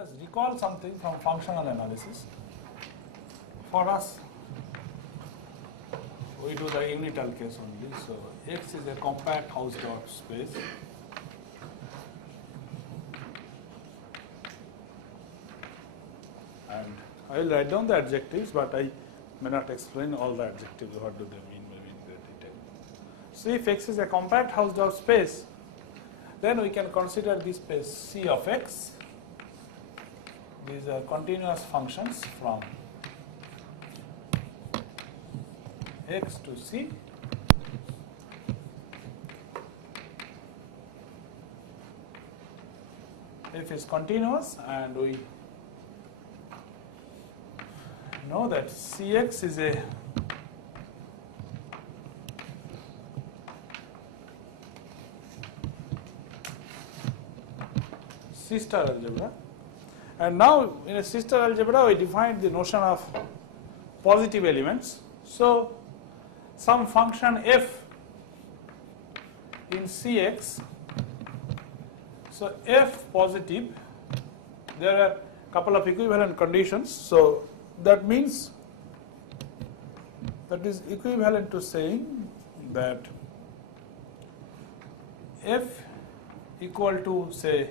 us recall something from functional analysis. For us, we do the unital case only. So X is a compact Hausdorff space. And I will write down the adjectives, but I may not explain all the adjectives. What do they mean maybe in great detail. So if X is a compact Hausdorff space, then we can consider this space C of X. These are continuous functions from X to C. F is continuous, and we know that Cx is a C-star algebra. And now in a C-star algebra we defined the notion of positive elements. So some function f in Cx, so f positive, there are a couple of equivalent conditions. So that means that is equivalent to saying that f equal to say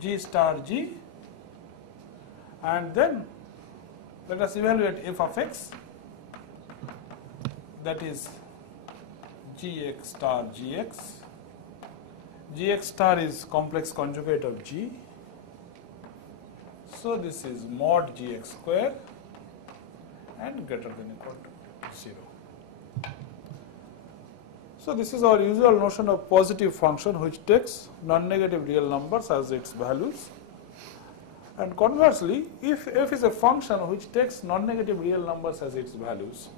G star G, and then let us evaluate f of x, that is Gx star Gx. Gx star is complex conjugate of G. So this is mod Gx square and greater than equal to 0. So this is our usual notion of positive function which takes non-negative real numbers as its values. And conversely, if f is a function which takes non-negative real numbers as its values,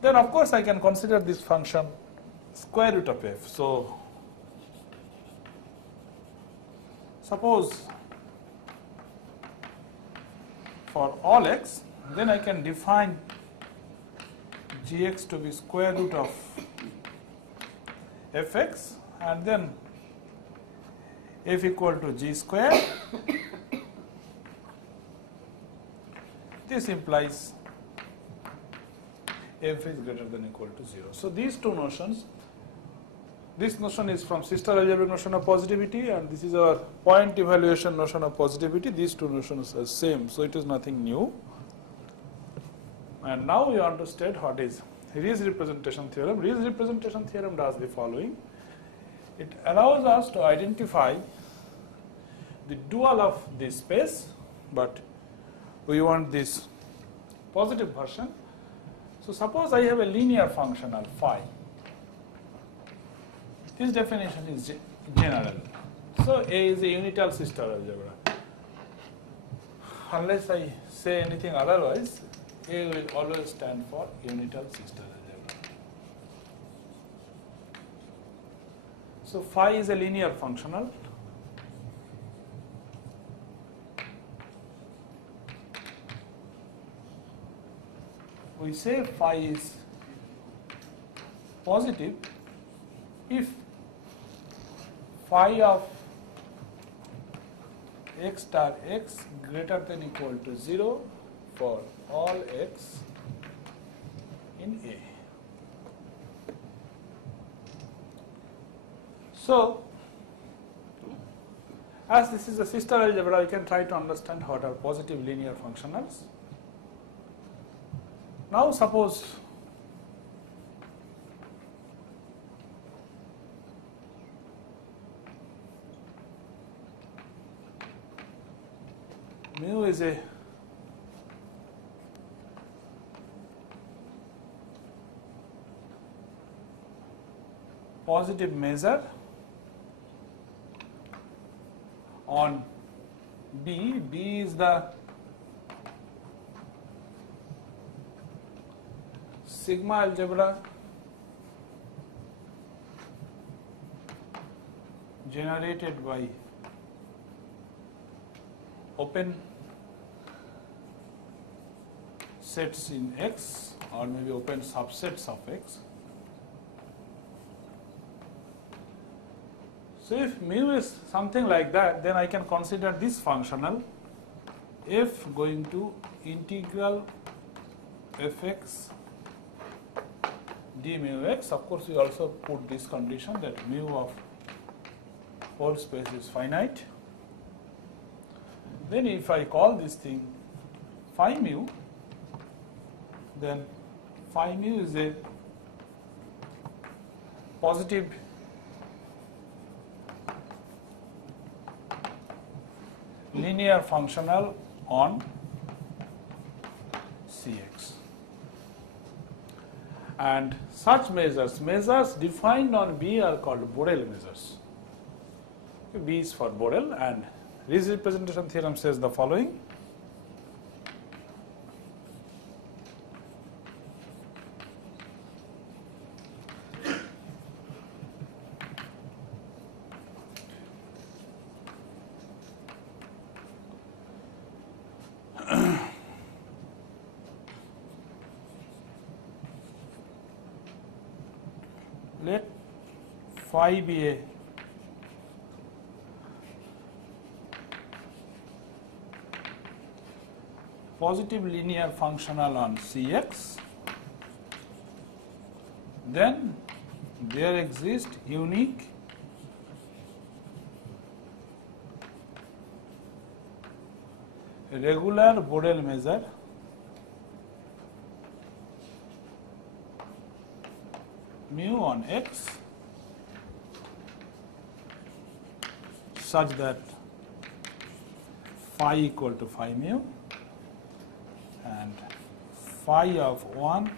then of course I can consider this function square root of f. So suppose for all x, then I can define Gx to be square root of fx, and then f equal to g square. This implies f is greater than equal to 0. So these two notions, this notion is from C-star algebraic notion of positivity, and this is our point evaluation notion of positivity. These two notions are same, so it is nothing new. And now we understood what is Ries representation theorem. Ries representation theorem does the following. It allows us to identify the dual of this space, but we want this positive version. So suppose I have a linear functional phi. This definition is general. So A is a unital C-star algebra. Unless I say anything otherwise, A will always stand for unital C-star algebra. So phi is a linear functional. We say phi is positive if phi of x star x greater than equal to 0 for all x in A. So as this is a C-star algebra, we can try to understand what are positive linear functionals. Now suppose mu is a positive measure on B. B is the sigma algebra generated by open sets in X, or maybe open subsets of X. So if mu is something like that, then I can consider this functional f going to integral fx d mu x. Of course, we also put this condition that mu of whole space is finite. Then if I call this thing phi mu, then phi mu is a positive linear functional on Cx. And such measures defined on B are called Borel measures. B is for Borel, and Ries representation theorem says the following. Let phi be a positive linear functional on Cx, then there exists unique regular Borel measure mu on x such that phi equal to phi mu and phi of 1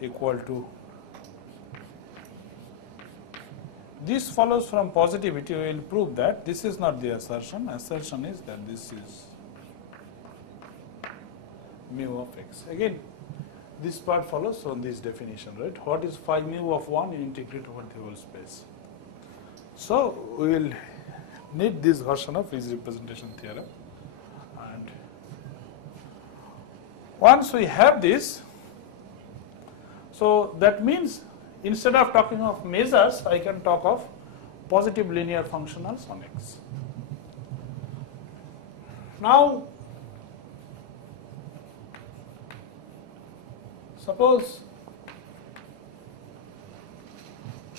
equal to, this follows from positivity. We will prove that. This is not the assertion. Assertion is that this is mu of x. Again, this part follows from this definition, right? What is phi mu of 1? You integrate over the whole space. So we will need this version of Ries representation theorem. And once we have this, so that means instead of talking of measures, I can talk of positive linear functionals on x. Now, suppose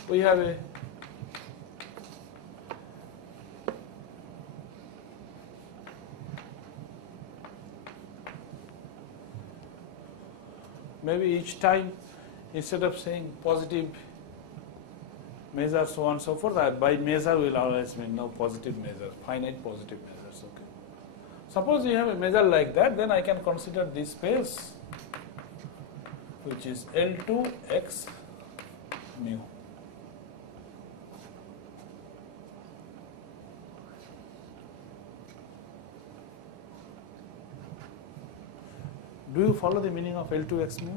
we have a maybe each time, instead of saying positive measure, so on and so forth, by measure we will always mean no positive measure, finite positive measures. Okay. Suppose you have a measure like that, then I can consider this space, which is L2 x mu. Do you follow the meaning of L2 x mu?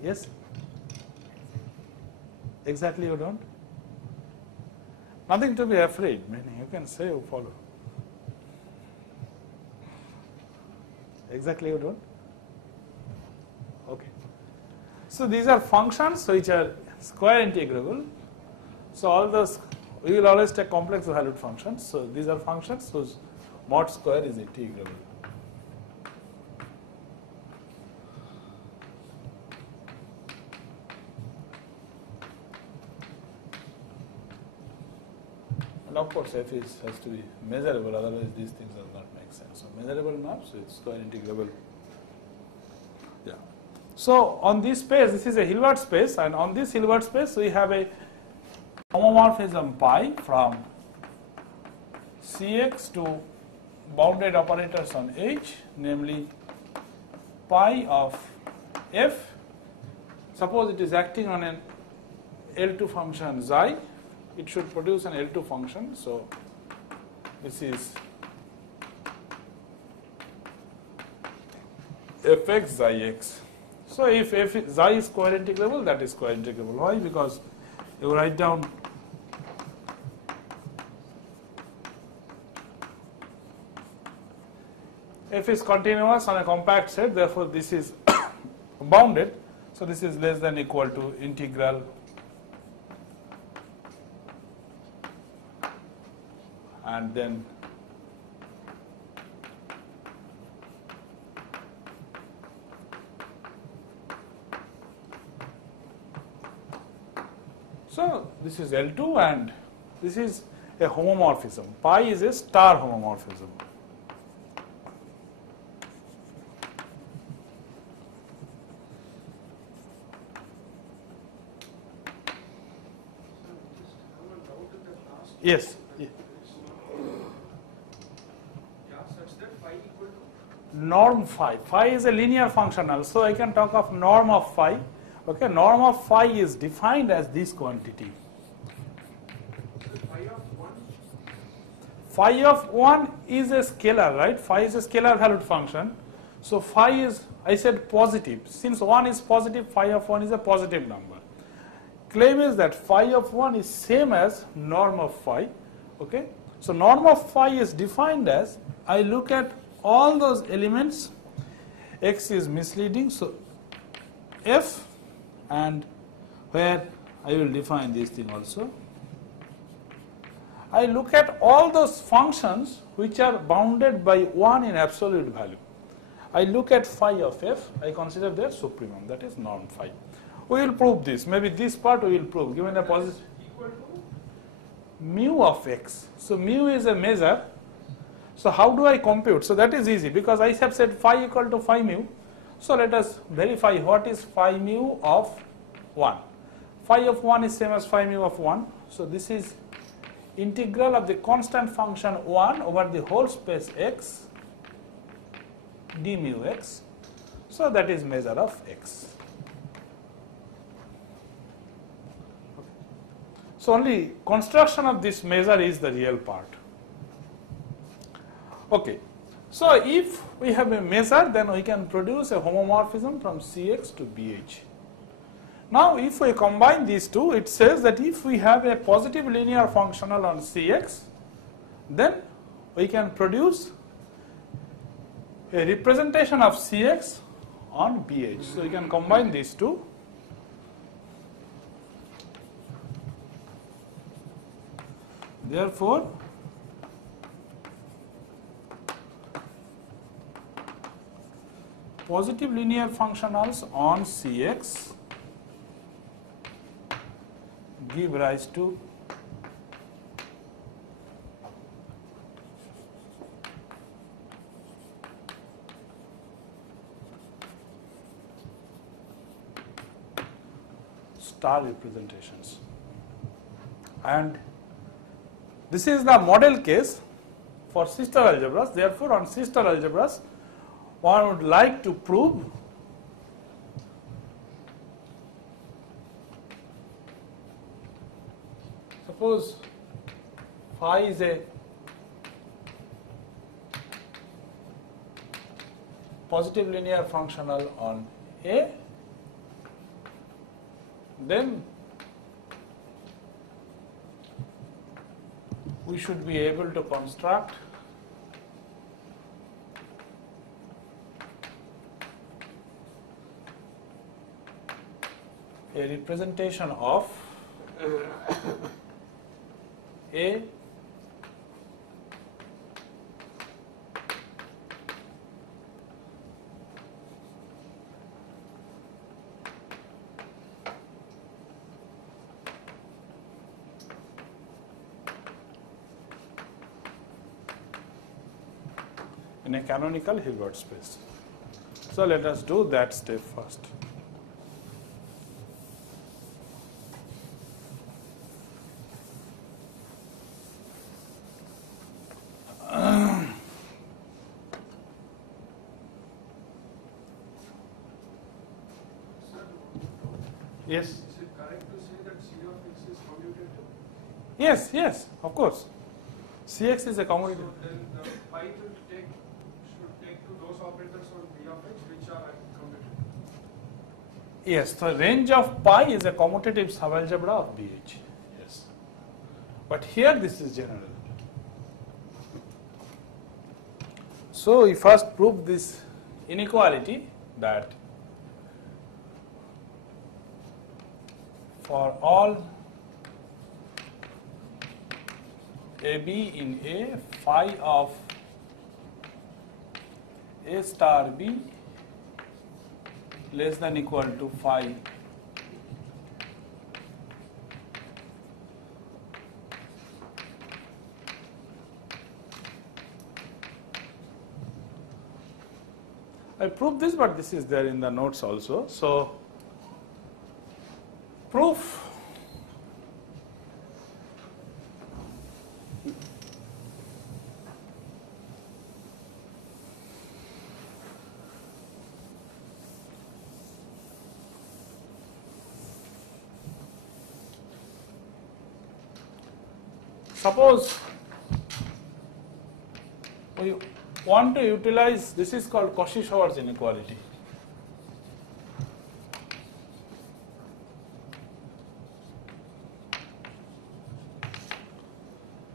Yes? Exactly you don't? Nothing to be afraid, meaning you can say you follow. Exactly you don't? Okay. So these are functions which are square integrable. So all those, we will always take complex valued functions. So these are functions whose mod square is integrable. And of course, f has to be measurable, otherwise these things does not make sense. So measurable enough, so it's square integrable. Yeah. So on this space, this is a Hilbert space, and on this Hilbert space, we have a homomorphism pi from Cx to bounded operators on H, namely pi of f. Suppose it is acting on an L2 function xi. It should produce an L2 function. So this is fx xi x. So if f xi is square integrable, that is square integrable. Why? Because you write down f is continuous on a compact set, therefore this is bounded. So this is less than equal to integral and then so this is L2 and this is a homomorphism. Pi is a star homomorphism. Yes. Norm phi. Phi is a linear functional, so I can talk of norm of phi. Okay, norm of phi is defined as this quantity. Phi of 1 is a scalar, right? Phi is a scalar valued function. So phi is, I said positive. Since 1 is positive, phi of 1 is a positive number. Claim is that phi of 1 is same as norm of phi. Okay? So norm of phi is defined as, I look at all those elements, x is misleading, so f, and where I will define this thing also. I look at all those functions which are bounded by 1 in absolute value. I look at phi of f, I consider their supremum, that is norm phi. We will prove this, maybe this part we will prove, given a positive Equal to mu of x. So mu is a measure. So how do I compute? So that is easy because I have said phi equal to phi mu. So let us verify what is phi mu of 1. Phi of 1 is same as phi mu of 1. So this is integral of the constant function 1 over the whole space x d mu x. So that is measure of x. Okay. So only construction of this measure is the real part. Okay. So if we have a measure, then we can produce a homomorphism from Cx to Bh. Now if we combine these two, it says that if we have a positive linear functional on Cx, then we can produce a representation of Cx on Bh. So we can combine these two. Therefore, positive linear functionals on Cx give rise to star representations. And this is the model case for sister algebras. Therefore, on sister algebras, one would like to prove suppose phi is a positive linear functional on A, then we should be able to construct a representation of A in a canonical Hilbert space. So let us do that step first. Yes. Is it correct to say that C of x is commutative? Yes, yes, of course. Cx is a commutative. So then the phi should take to those operators on B of x which are commutative. Yes, the range of pi is a commutative subalgebra of BH. Yes. But here this is general. So we first prove this inequality that for all AB in A, phi of A star B less than equal to phi I proved this, but this is there in the notes also. So, proof suppose we want to utilize, this is called Cauchy-Schwarz inequality.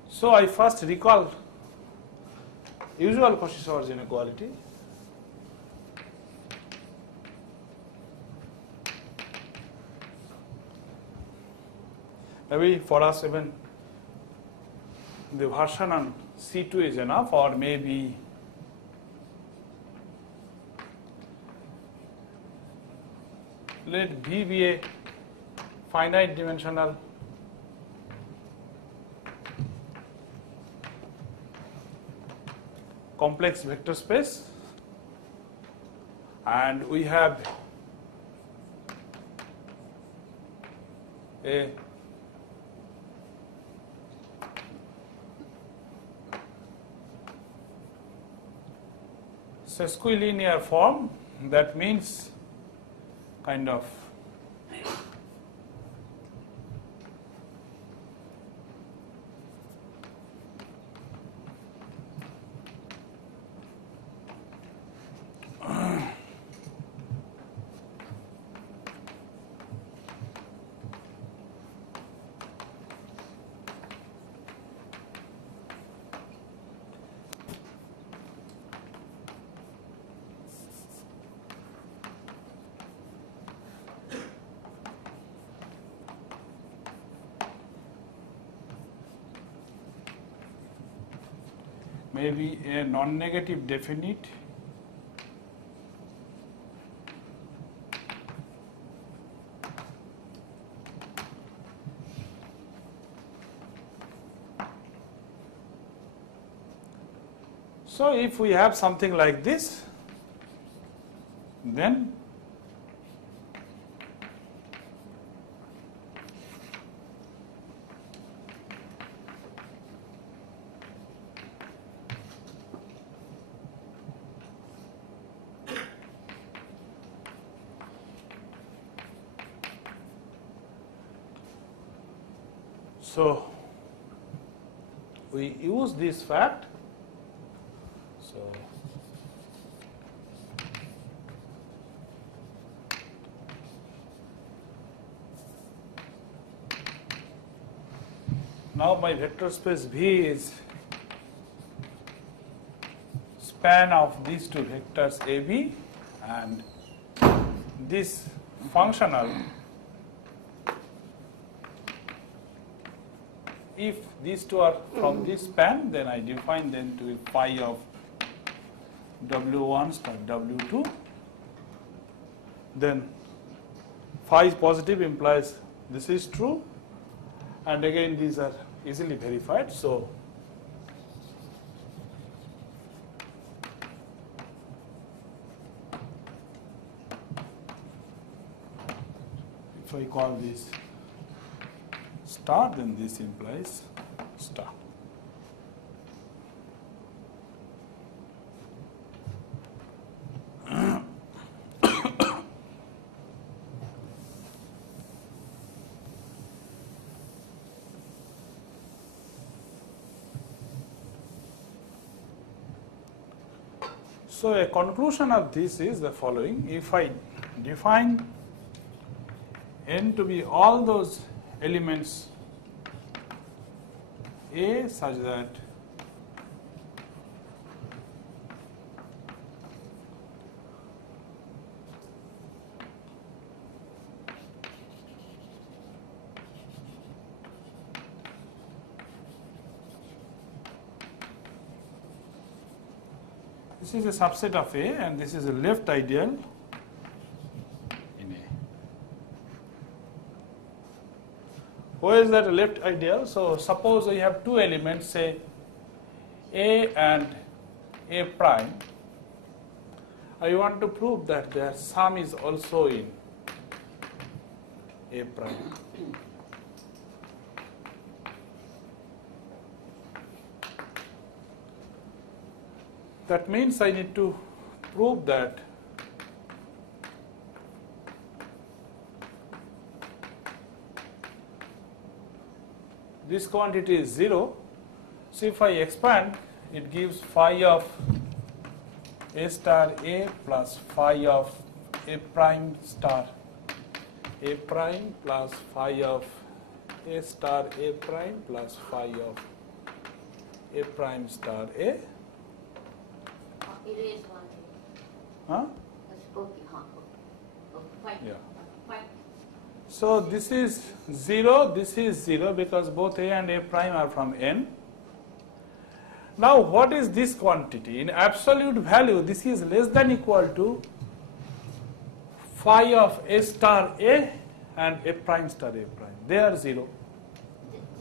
So, I first recall usual Cauchy-Schwarz inequality. Maybe for us even the version on C2 is enough, or maybe let V be a finite dimensional complex vector space, and we have a sesquilinear form, that means kind of maybe a non-negative definite so if we have something like this, then so we use this fact. So now my vector space V is span of these two vectors AB, and this functional, if these two are from this span, then I define them to be phi of W1 star W2. Then phi is positive implies this is true, and again these are easily verified. So if I call this star, then this implies star. So a conclusion of this is the following: if I define n to be all those elements A such that This is a subset of A and this is a left ideal in A. Where is that left ideal? So suppose we have two elements, say A and A prime. I want to prove that their sum is also in A prime. That means I need to prove that this quantity is 0. So if I expand, it gives phi of A star A plus phi of A prime star A prime plus phi of A star A prime plus phi of A prime star A. Erase one. Huh? Okay, fine. Yeah. Fine. So this is 0, this is 0 because both A and A prime are from N. Now what is this quantity? In absolute value, this is less than equal to phi of A star A and A prime star A prime. They are 0.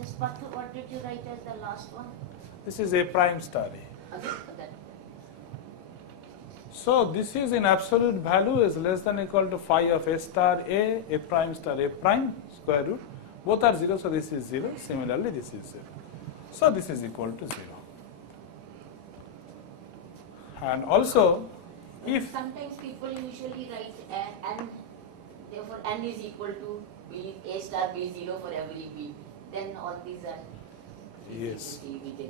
Just what did you write as the last one? This is A prime star A. Okay, that. So this is in absolute value is less than equal to phi of A star A prime star A prime square root. Both are 0, so this is 0. Similarly, this is 0. So this is equal to 0. And also, if Sometimes people usually write n, therefore n is equal to B, A star B 0 for every B. Then all these are Yes. immediately.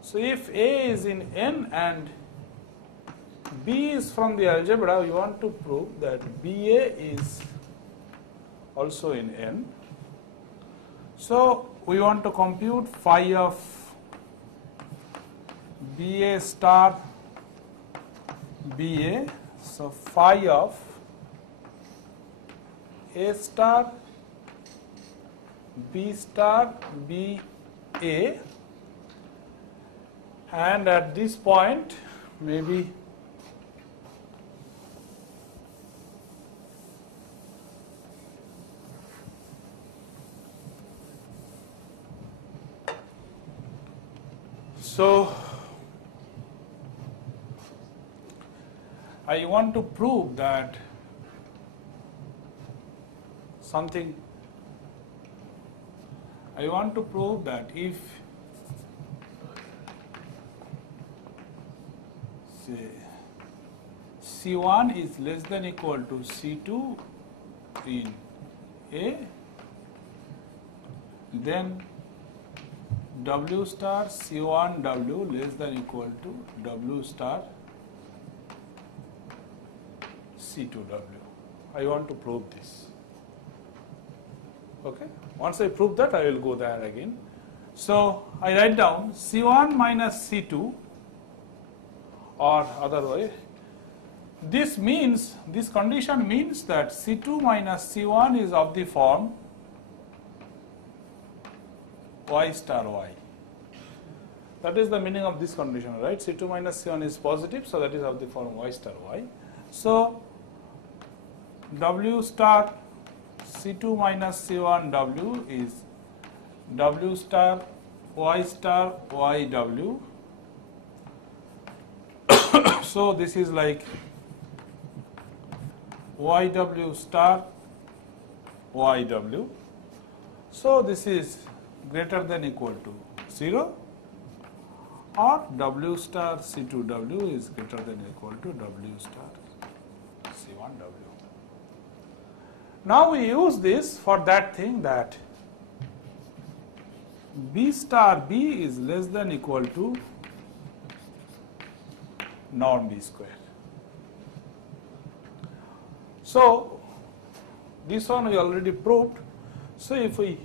So if A is in N and B is from the algebra, we want to prove that BA is also in N. So we want to compute phi of BA star BA. So phi of A star B star BA, and at this point maybe so I want to prove that something. I want to prove that if say C1 is less than equal to C2 in A, then W star C1 W less than equal to W star C2 W. I want to prove this. Okay. Once I prove that, I will go there again. So I write down C1 minus C2, or other way. This means, this condition means that C2 minus C1 is of the form Y star Y. That is the meaning of this condition, right? C2 minus C1 is positive, so that is of the form Y star Y. So W star C2 minus C1 W is W star Y W. So this is like YW star YW. So this is greater than equal to 0, or W star C2 W is greater than equal to W star C1 W. Now we use this for that thing that B star B is less than equal to norm B square. So this one we already proved. So if we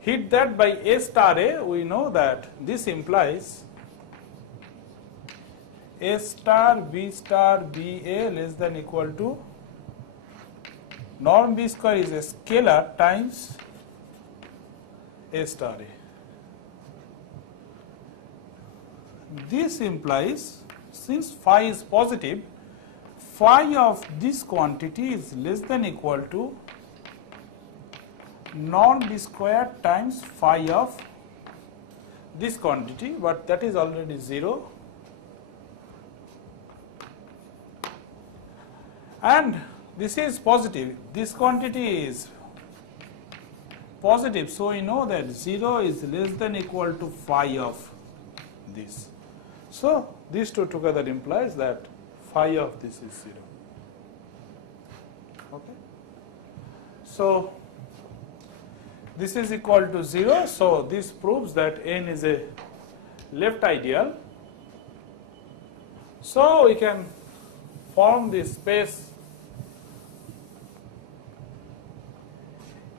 hit that by A star A, we know that this implies A star B A less than equal to norm B square is a scalar times A star A. This implies since phi is positive, phi of this quantity is less than equal to norm d square times phi of this quantity, but that is already 0. And this is positive, this quantity is positive, so we know that 0 is less than equal to phi of this. So these two together implies that phi of this is 0. Okay. So this is equal to 0, so this proves that n is a left ideal. So we can form this space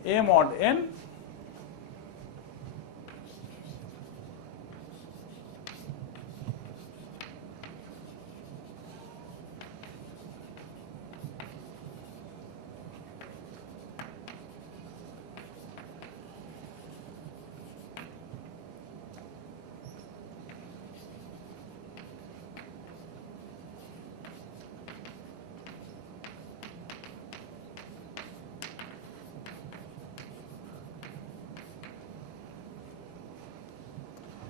A mod n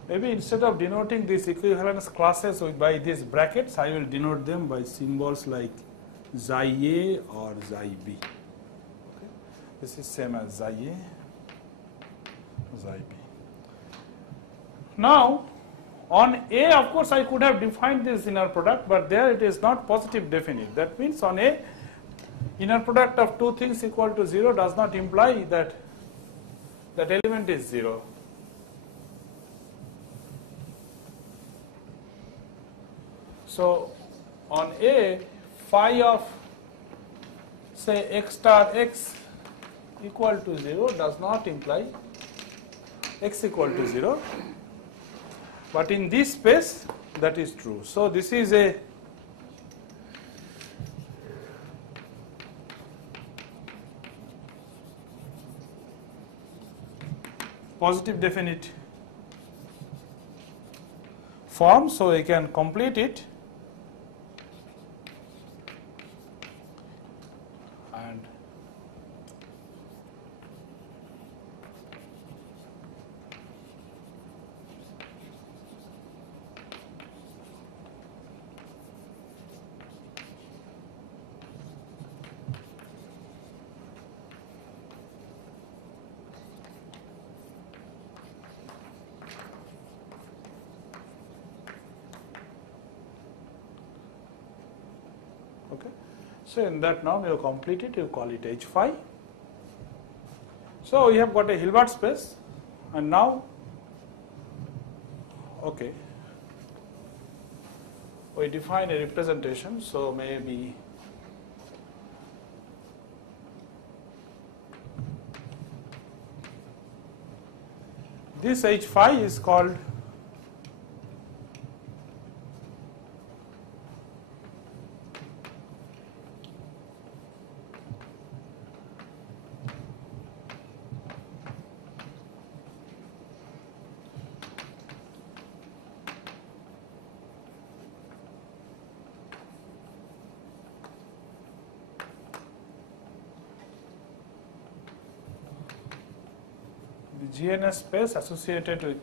maybe instead of denoting these equivalence classes by these brackets, I will denote them by symbols like xi A or xi B. Okay. This is same as xi A, xi B. Now, on A, of course, I could have defined this inner product, but there it is not positive definite. That means on A, inner product of two things equal to 0 does not imply that that element is 0. So on A, phi of say x star x equal to 0 does not imply x equal to 0, but in this space that is true. So this is a positive definite form, so we can complete it. And okay. So in that now you complete it, you call it H phi. So we have got a Hilbert space, and now okay, we define a representation. So maybe this H phi is called the GNS space associated with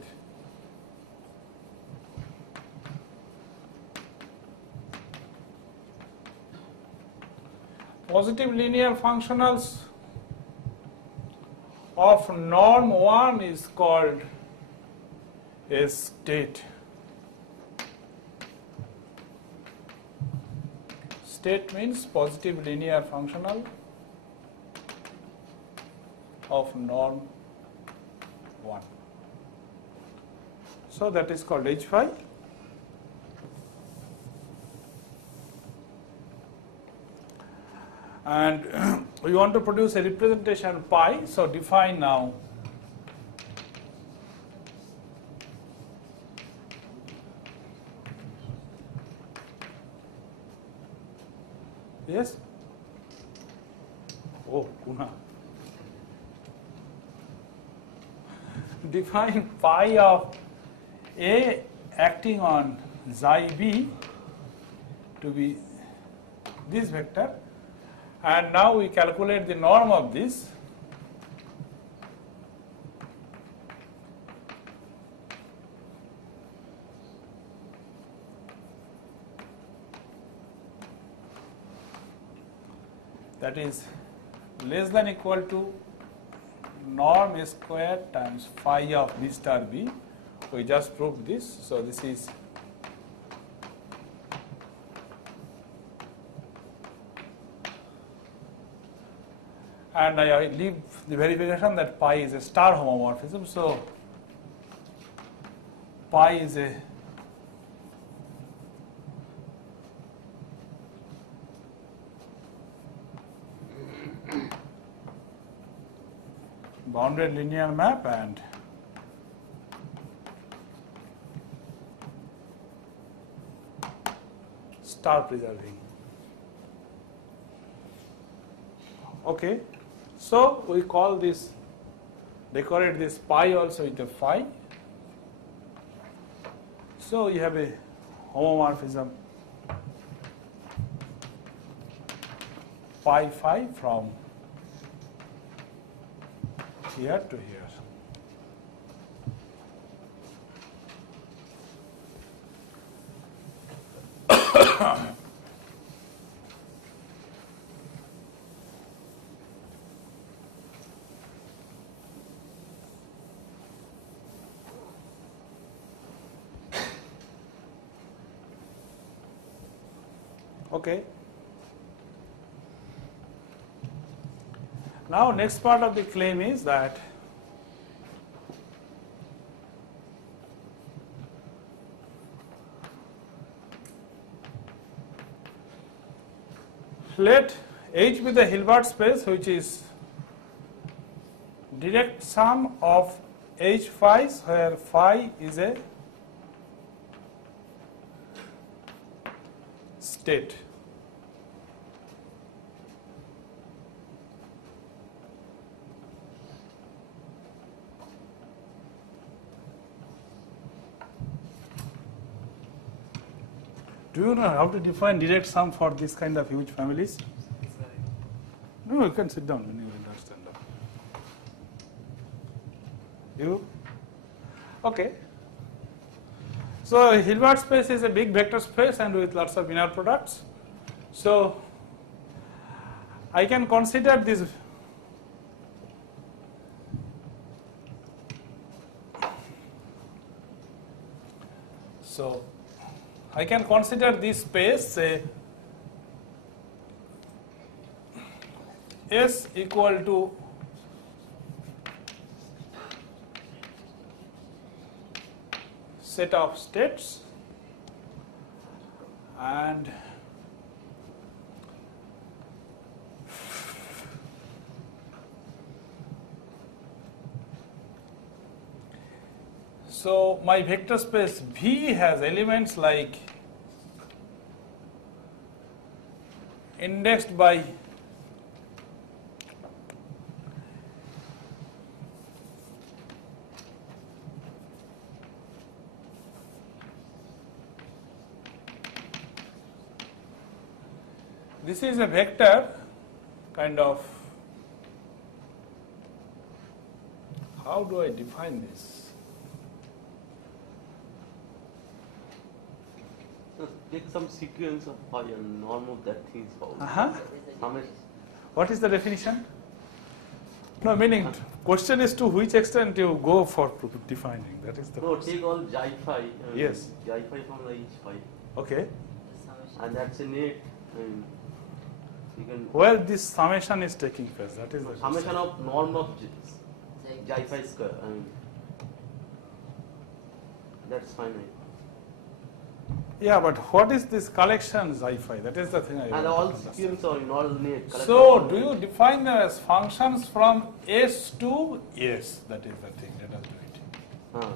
positive linear functionals of norm 1 is called a state. State means positive linear functional of norm 1. So that is called H phi. And we want to produce a representation pi, so define now yes? Oh, Kuna. Define phi of A acting on xi B to be this vector, and now we calculate the norm of this. That is less than equal to norm A square times phi of B star B. We just proved this. So this is and I leave the verification that pi is a star homomorphism. So pi is a bounded linear map and star preserving. Okay, so we call this, decorate this pi also with a phi. So you have a homomorphism pi phi from here to here. Okay. Now next part of the claim is that let H be the Hilbert space which is direct sum of H phi's where phi is a state. Do you know how to define direct sum for this kind of huge families? No, you can sit down when you will not stand up. You? Okay. So Hilbert space is a big vector space and with lots of inner products. So I can consider this I can consider this space say S equal to set of states and so my vector space V has elements like indexed by this is a vector kind of, how do I define this? Take some sequence of phi and norm of that thing is found. Uh-huh. What is the definition? No, meaning question is to which extent you go for defining. That is the No, question. take all xi phi. Yes. Xi phi from the each phi. Okay. And that's a net. And you can Where this summation is taking place, that is the summation question. of norm of xi phi square. That's finite. Yeah, but what is this collection xi phi? That is the thing I And want all to understand. sequence are in all net. So, do you define them as functions from S to S? That is the thing. Let us do it.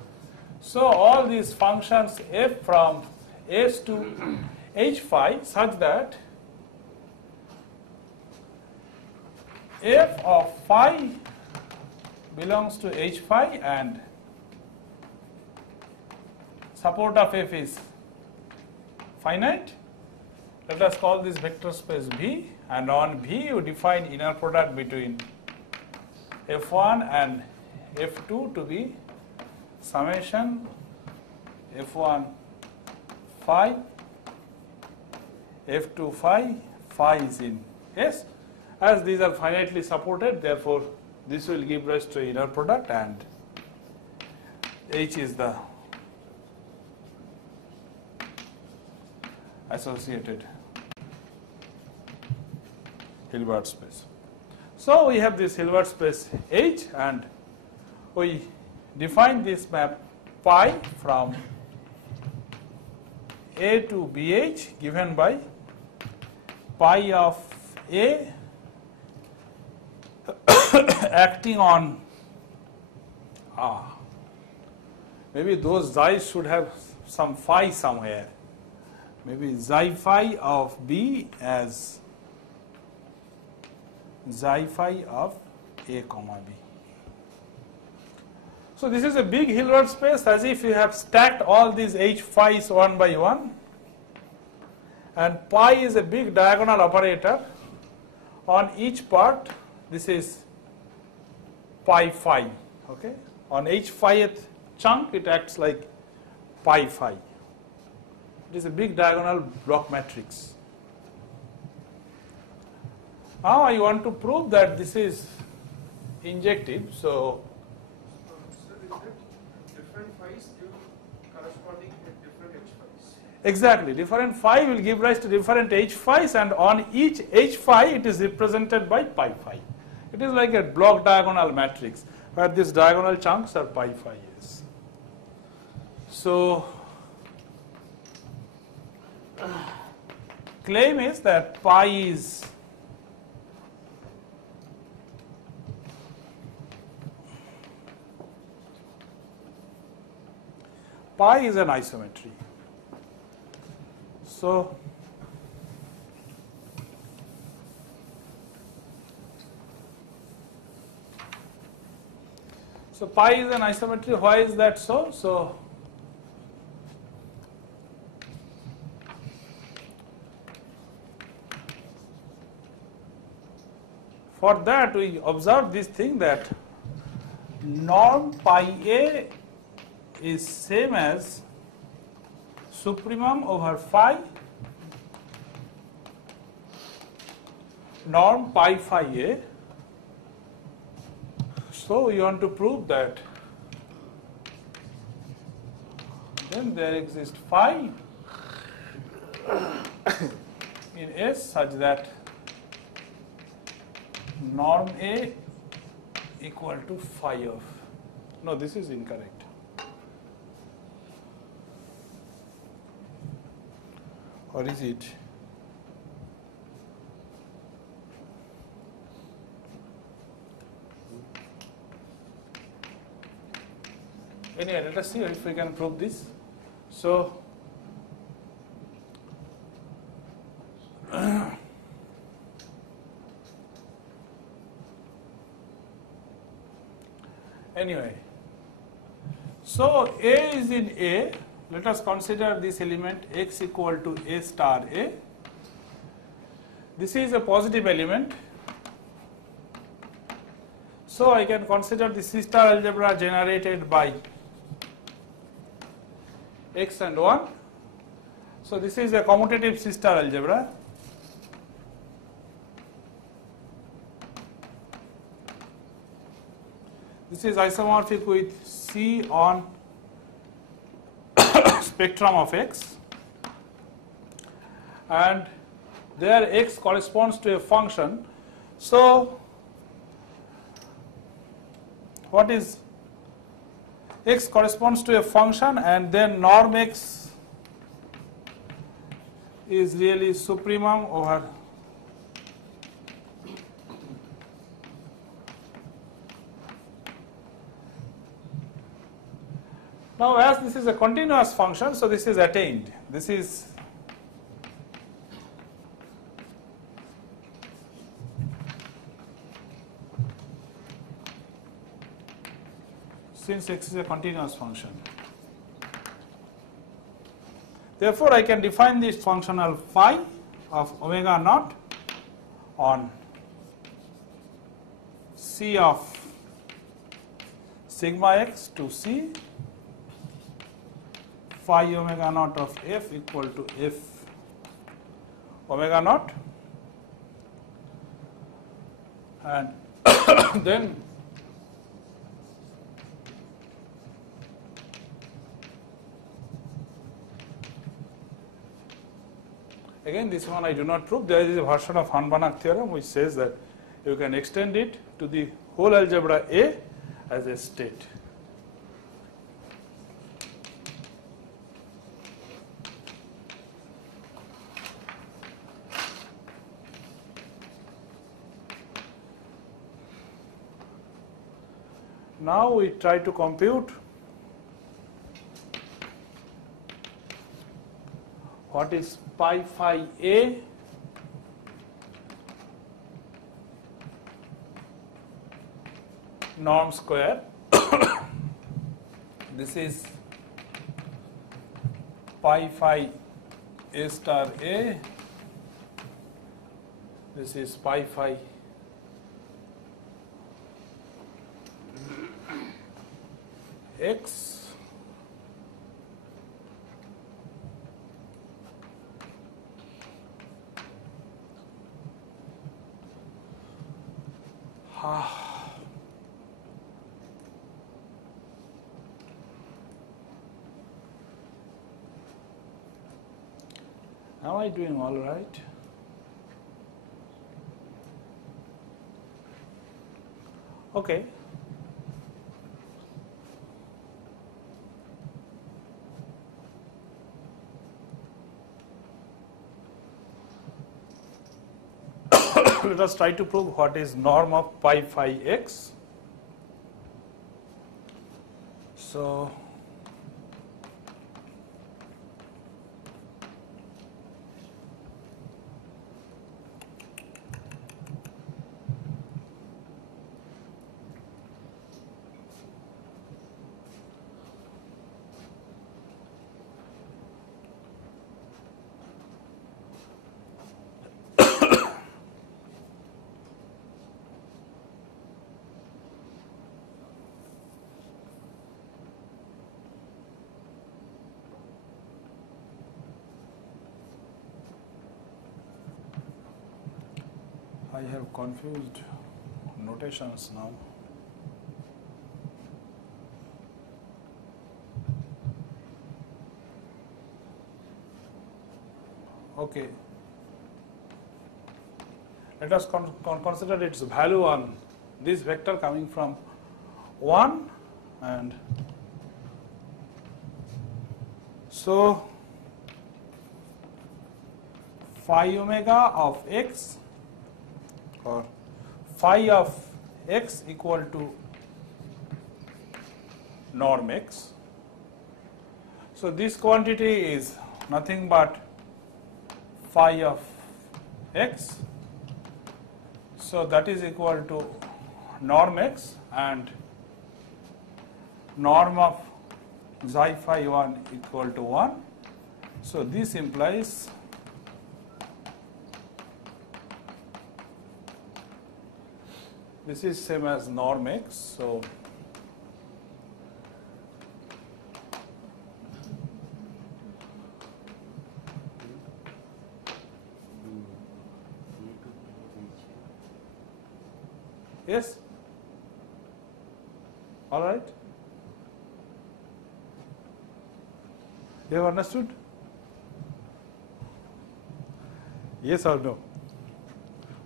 So, all these functions f from S to h phi such that f of phi belongs to h phi and support of f is finite. Let us call this vector space V, and on V you define inner product between F1 and F2 to be summation F1 phi, F2 phi, phi is in S. As these are finitely supported, therefore this will give rise to inner product, and H is the associated Hilbert space. So we have this Hilbert space H, and we define this map pi from A to BH given by pi of A acting on maybe those xi's should have some phi somewhere. Maybe xi phi of B as xi phi of A comma B. So this is a big Hilbert space, as if you have stacked all these H phi's one by one, and pi is a big diagonal operator on each part. This is pi phi. Okay, on each phieth chunk it acts like pi phi. It is a big diagonal block matrix. Now I want to prove that this is injective. So Sir, is that different phi's give corresponding with different H phi's? exactly, different phi will give rise to different H phi's, and on each H phi it is represented by pi phi. It is like a block diagonal matrix where these diagonal chunks are pi phi is. So claim is that pi is an isometry. So pi is an isometry. Why is that so? So for that we observe this thing that norm pi A is same as supremum over phi norm pi phi A. So we want to prove that then there exists phi in S such that norm A equal to phi of, no, this is incorrect. Or is it? Anyway, let us see if we can prove this. So anyway, so A is in A. Let us consider this element x equal to A star A. This is a positive element. So I can consider the C star algebra generated by x and 1. So this is a commutative C star algebra. This is isomorphic with C on spectrum of x, and there x corresponds to a function. So what is x corresponds to a function, and then norm x is really supremum over now. As this is a continuous function, so this is attained. This is since x is a continuous function. Therefore, I can define this functional phi of omega naught on C of sigma x to C phi omega naught of f equal to f omega naught, and then again this one I do not prove. There is a version of Hahn-Banach theorem which says that you can extend it to the whole algebra A as a state. Now we try to compute what is pi phi A norm square. This is pi phi A star A. This is pi phi x. Am I doing all right? Okay. Let us try to prove what is norm of pi phi x. So I have confused notations now. Okay. Let us consider its value on this vector coming from 1, and so phi omega of x or phi of x equal to norm x. So this quantity is nothing but phi of x. So that is equal to norm x, and norm of xi phi 1 equal to 1. So this implies this is same as norm x. So yes, all right. You have understood? Yes or no?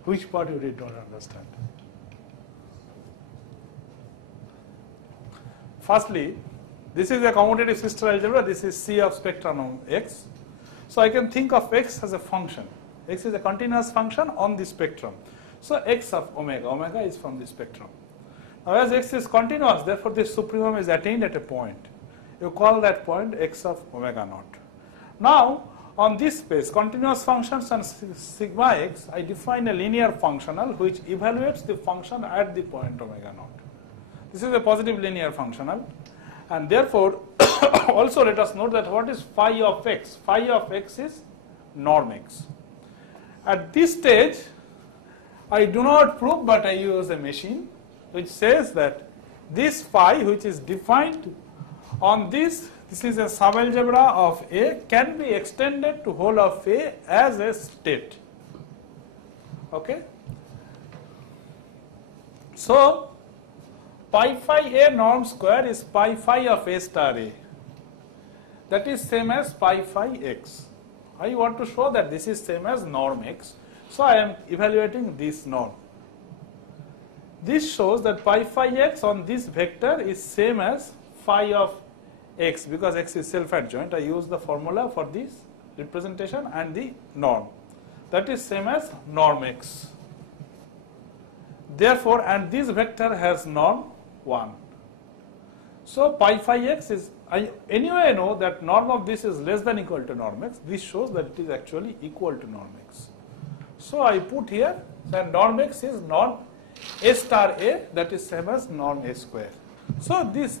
Which part you did not understand? Firstly, this is a commutative sister algebra. This is C of spectrum x. So I can think of x as a function. X is a continuous function on the spectrum. So x of omega, omega is from the spectrum. Now as x is continuous, therefore this supremum is attained at a point. You call that point x of omega naught. Now on this space, continuous functions and sigma x, I define a linear functional which evaluates the function at the point omega naught. This is a positive linear functional, and therefore also let us note that what is phi of x? Phi of x is norm x. At this stage, I do not prove, but I use a machine which says that this phi, which is defined on this is a subalgebra of A, can be extended to whole of A as a state. Okay. So, pi phi A norm square is pi phi of A star A. That is same as pi phi x. I want to show that this is same as norm x. So, I am evaluating this norm. This shows that pi phi x on this vector is same as phi of x, because x is self-adjoint. I use the formula for this representation and the norm. That is same as norm x. Therefore, and this vector has norm 1. So, pi phi x is, I anyway know that norm of this is less than equal to norm x. This shows that it is actually equal to norm x. So, I put here that norm x is norm A star A, that is same as norm A square. So, this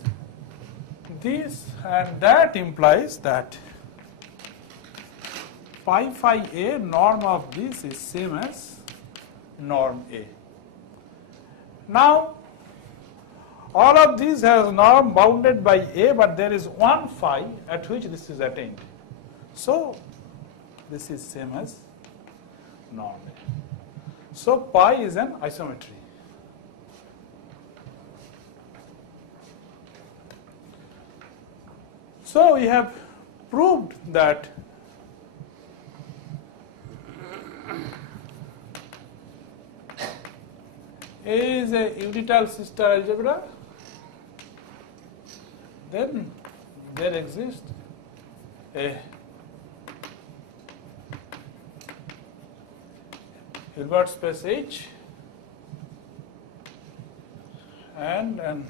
and that implies that pi phi A norm of this is same as norm A. Now, all of these has norm bounded by A, but there is one phi at which this is attained. So, this is same as norm A. So, pi is an isometry. So, we have proved that A is a unital sister algebra, then there exists a Hilbert space H and an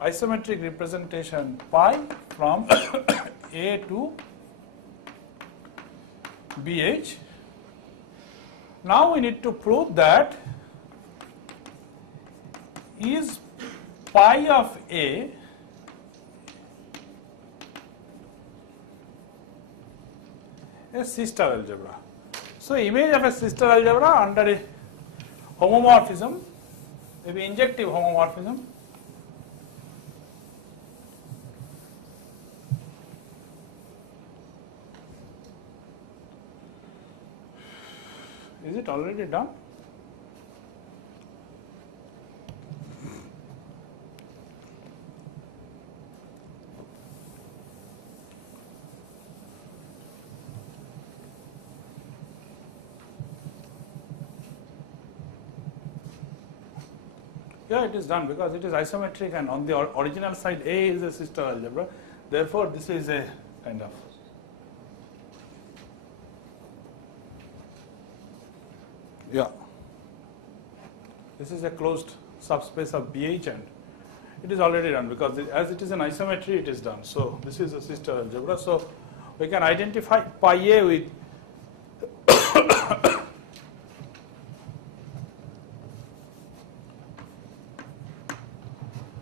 isometric representation pi from A to BH. Now we need to prove that is pi of A a sister algebra. So, image of a sister algebra under a homomorphism, maybe injective homomorphism. Is it already done? Yeah, it is done because it is isometric and on the original side A is a sister algebra. Therefore, this is a kind of this is a closed subspace of BH and it is already done because as it is an isometry it is done. So, this is a sister algebra. So, we can identify pi A with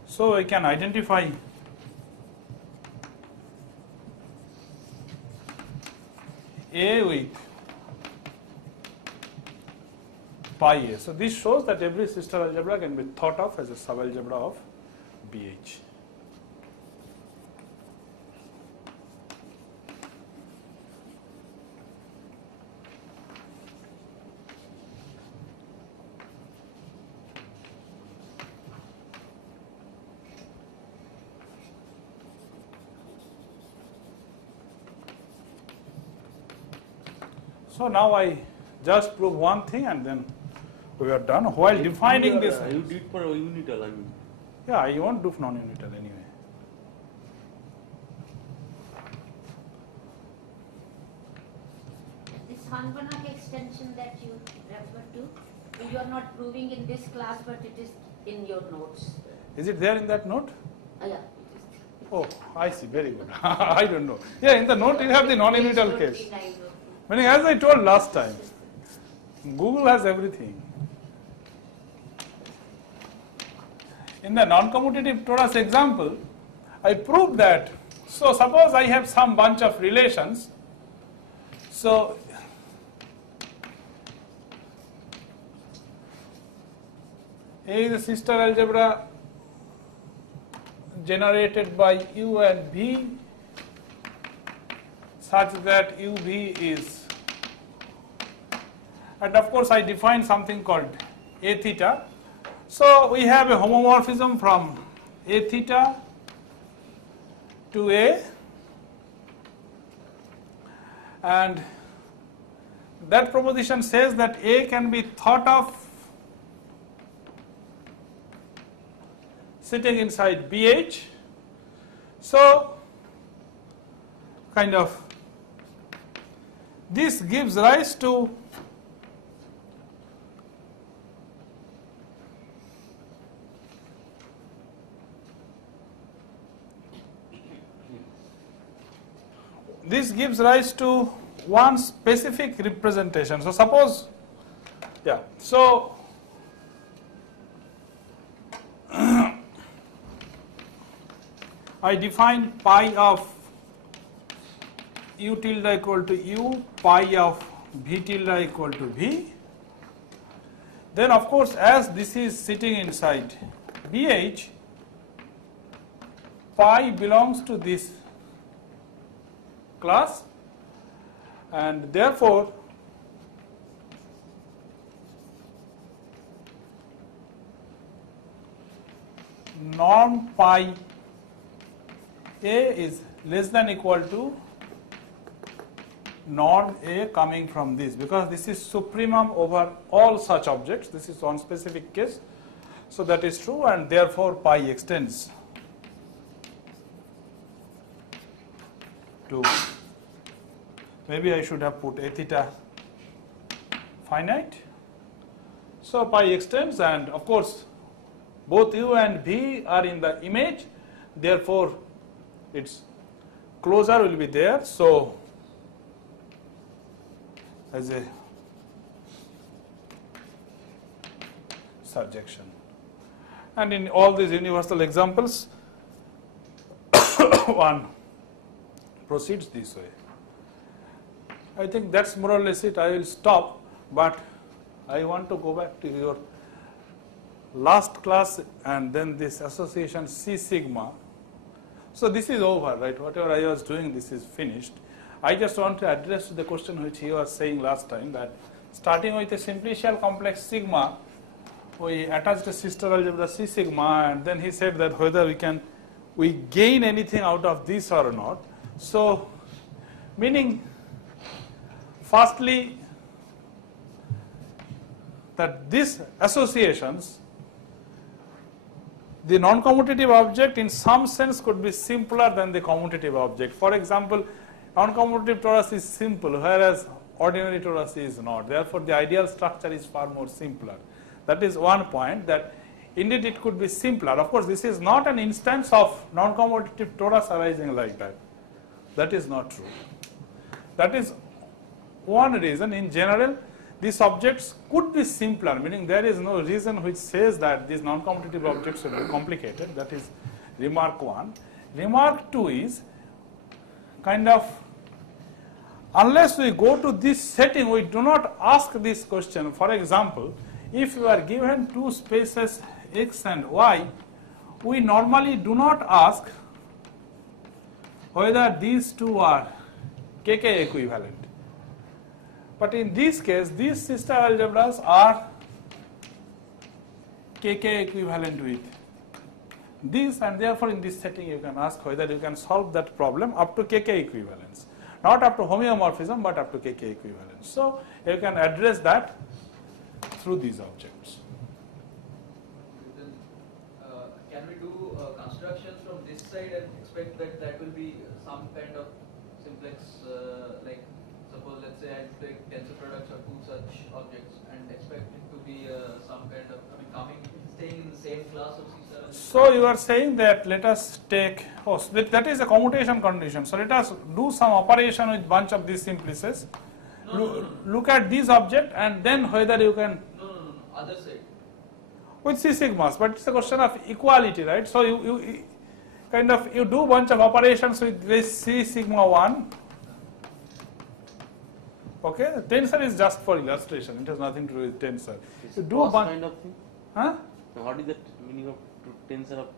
so, we can identify A with pi A. So, this shows that every sister algebra can be thought of as a subalgebra of BH. So, now I just prove one thing and then we are done. While defining this, you did for unital, I mean. Yeah, I won't do non-unital anyway. This Hanbanach extension that you refer to, you are not proving in this class, but it is in your notes. Is it there in that note? Yeah, it is. Oh, I see. Very good. I don't know. Yeah, in the note you have the non-unital case. Meaning, as I told last time, Google has everything. in the non-commutative torus example, I proved that, so suppose I have some bunch of relations, so A is a sister algebra generated by U and V such that UV is, and of course I define something called A theta. So we have a homomorphism from A theta to A, and that proposition says that A can be thought of sitting inside BH. So kind of this gives rise to one specific representation. So suppose, yeah, so I define pi of u tilde equal to u, pi of v tilde equal to v. Then of course, as this is sitting inside BH, pi belongs to this class, and therefore norm pi A is less than equal to norm A coming from this, because this is supremum over all such objects. This is one specific case, so that is true, and therefore pi extends to, maybe I should have put A theta finite. So pi extends, and of course both u and v are in the image, therefore its closure will be there. So as a surjection, and in all these universal examples one proceeds this way. I think that's more or less it. I will stop, but I want to go back to your last class and then this association C sigma. So this is over, right? Whatever I was doing, this is finished. I just want to address the question which he was saying last time, that starting with a simplicial complex sigma, we attached a sister algebra C sigma, and then he said that whether we gain anything out of this or not. So meaning, firstly, that these associations, the non-commutative object in some sense could be simpler than the commutative object. For example, non-commutative torus is simple, whereas ordinary torus is not. Therefore, the ideal structure is far more simpler. That is one point, that indeed it could be simpler. Of course, this is not an instance of non-commutative torus arising like that. That is not true. That is one reason. In general, these objects could be simpler, meaning there is no reason which says that these non-commutative objects should be complicated. That is remark one. Remark two is kind of, unless we go to this setting, we do not ask this question. For example, if you are given two spaces x and y, we normally do not ask whether these two are KK equivalent. But in this case, these sister algebras are KK equivalent with this, and therefore in this setting you can ask whether you can solve that problem up to KK equivalence. Not up to homeomorphism, but up to KK equivalence. So you can address that through these objects. Then, can we do constructions from this side and expect that that will be some kind of simplex, like suppose let's say I take tensor products of two such objects and expect it to be some kind of, staying in the same class of C7. So you are saying that let us take, that is a commutation condition. So let us do some operation with bunch of these simplices. Look at this object and then whether you can. No, other side. with C sigmas, but it's a question of equality, right? So you kind of you do bunch of operations with this C sigma 1. Okay, the tensor is just for illustration. It has nothing to do with tensor. It's You do a cross bunch, kind of thing. huh? Now, what is the meaning of tensor of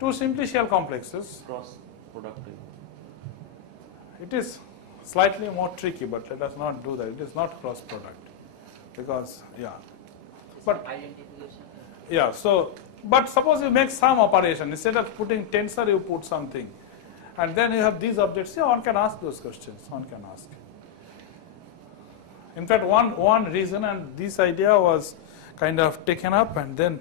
Two simplicial complexes. cross product? It is slightly more tricky, but let us not do that. It is not cross product because but Identification. yeah. So, but suppose you make some operation instead of putting tensor, you put something, and then you have these objects. Yeah, one can ask those questions. One can ask. In fact, one reason, and this idea was kind of taken up and then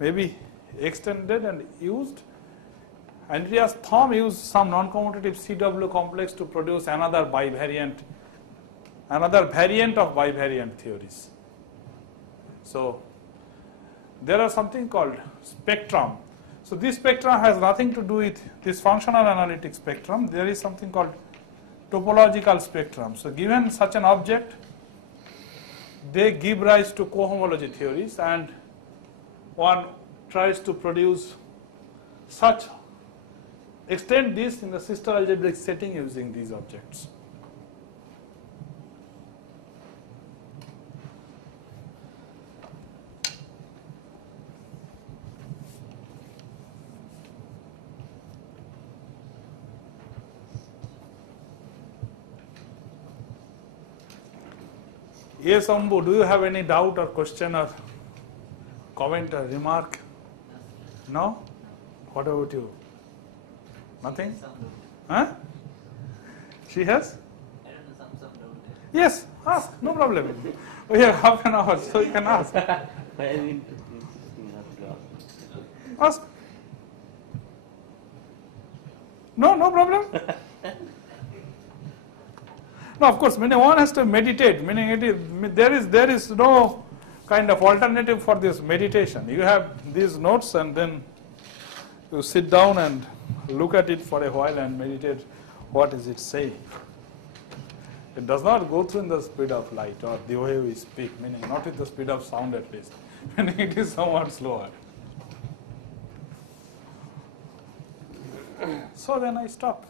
maybe extended and used. Andreas Thom used some non-commutative CW complex to produce another variant of bivariant theories. So there are something called spectrum. So this spectrum has nothing to do with this functional analytic spectrum. There is something called topological spectrum. So given such an object, they give rise to cohomology theories, and one tries to produce such, extend this in the sister algebraic setting using these objects. Yes, Ambu, do you have any doubt or question or comment or remark? No? What about you? Nothing? Huh? She has? I don't know, some doubt. Yes, ask, no problem. We have half an hour, so you can ask. I mean, interesting, I have to ask. Ask. No, no problem. No, of course, meaning one has to meditate, meaning there is no kind of alternative for this meditation. You have these notes and then you sit down and look at it for a while and meditate what is it saying. It does not go through in the speed of light or the way we speak, meaning not with the speed of sound at least, meaning it is somewhat slower. So then I stop.